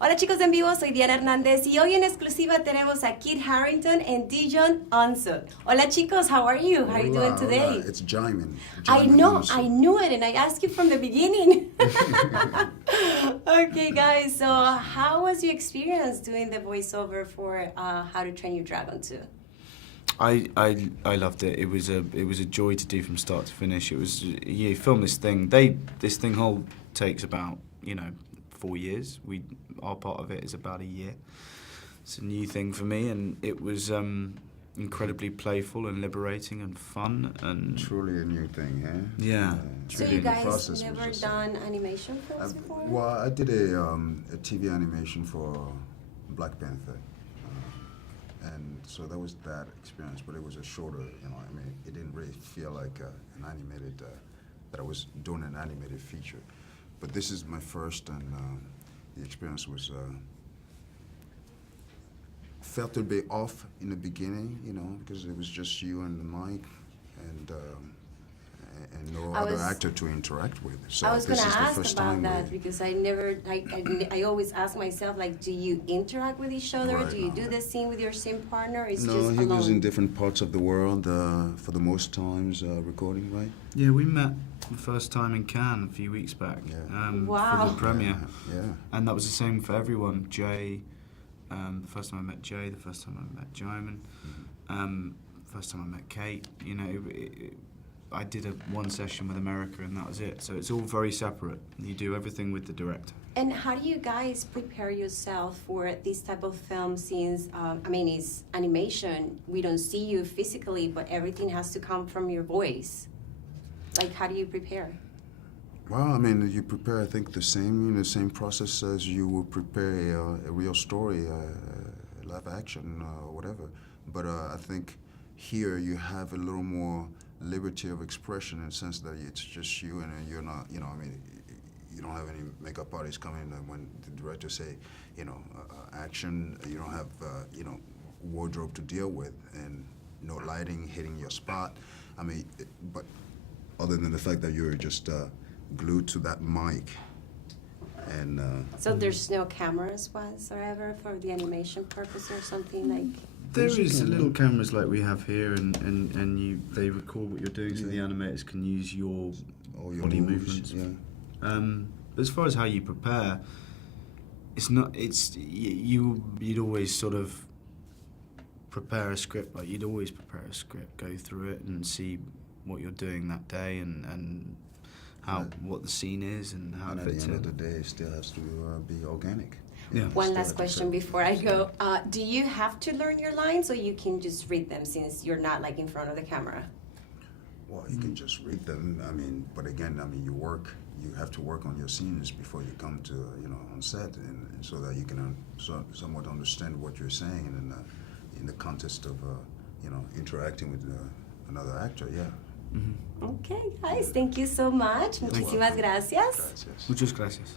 Hola chicos en vivo, soy Diana Hernandez y hoy en exclusiva tenemos a Kid Harington and Djimon Onso. Hola chicos, how are you? How are you doing today? Hola. It's Djimon. I know, I knew it and I asked you from the beginning. Okay guys, so how was your experience doing the voiceover for How to Train Your Dragon 2? I loved it. It was a joy to do from start to finish. It was you film this thing. This thing whole takes about 4 years. Our part of it is about a year. It's a new thing for me, and it was incredibly playful and liberating and fun and truly a new thing, eh? Yeah. So you guys never done animation films before? Well, I did a TV animation for Black Panther. And so that was that experience, but it was a shorter, I mean, it didn't really feel like an animated, that I was doing an animated feature. But this is my first, and the experience was, felt a bit off in the beginning, because it was just you and the mic, and no other actor to interact with. So I was going to ask about that really. because I always ask myself, like, do you interact with each other? Right, do you do the scene with your same partner? It's no, just he alone? was in different parts of the world for the most times recording, right? Yeah, we met the first time in Cannes a few weeks back Wow. for the premiere. Yeah. And that was the same for everyone. Jay, the first time I met Jay, the first time I met Djimon, first time I met Kate. I did one session with America and that was it. So it's all very separate. You do everything with the director. And how do you guys prepare yourself for this type of film since, it's animation, we don't see you physically, but everything has to come from your voice. Like, how do you prepare? Well, I mean, you prepare, I think, the same process as you would prepare a real story, live action, whatever. But I think here you have a little more liberty of expression in the sense that it's just you and you're not, you don't have any makeup artists coming in when the director say, action, you don't have, wardrobe to deal with and no lighting hitting your spot. I mean, but other than the fact that you're just glued to that mic. And so there's no cameras whatsoever for the animation purpose or something like? There is little cameras like we have here, and they record what you're doing, so the animators can use your body movements. Yeah. But as far as how you prepare, you'd always sort of prepare a script. Like you'd always prepare a script, go through it, and see what you're doing that day, and what the scene is, and how it fits in. At the end of the day, it still has to be organic. Yeah. One last question before I go. Do you have to learn your lines, or you can just read them since you're not like in front of the camera? Well, you can just read them. I mean, but again, you have to work on your scenes before you come to, on set, and so that you can somewhat understand what you're saying, and in the context of, interacting with another actor. Yeah. Okay, guys, thank you so much. Muchísimas gracias. Gracias. Muchas gracias.